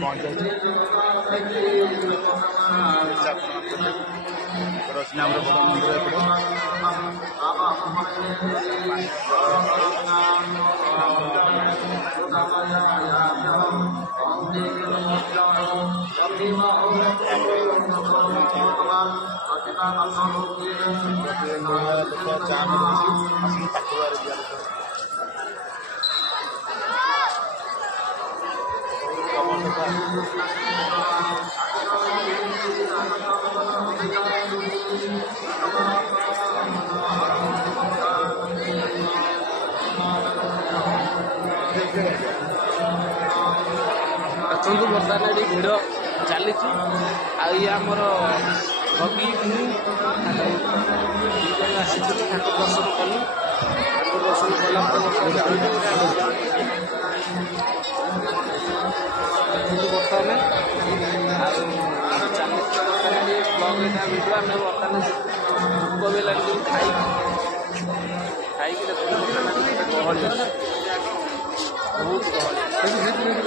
पहुँच जाए रचना बड़ मंदिर ଦେଖନ୍ତୁ ବର୍ତ୍ତମାନ ଏଠି ଭିଡ଼ ଚାଲିଛି। ଆଉ ଇଏ ଆମର ଭଗୀ ମୁଁ ଆସିଥିଲି ଠାକୁର ଦର୍ଶନ କଲି। ଠାକୁର ଦର୍ଶନ କଲା ପରେ ବର୍ତ୍ତମାନ ଆଉ ଚାଲିଛି ବର୍ତ୍ତମାନ ବ୍ଲଗ୍ ଏଇଟା ଭିଡ଼ିଓ ଆମେ ବର୍ତ୍ତମାନ ଭୋକ ବି ଲାଗିଛି ଖାଇକି ଦେଖନ୍ତୁ ବର୍ତ୍ତମାନ ଗହଳି ଅଛି ବହୁତ ଗହଳି।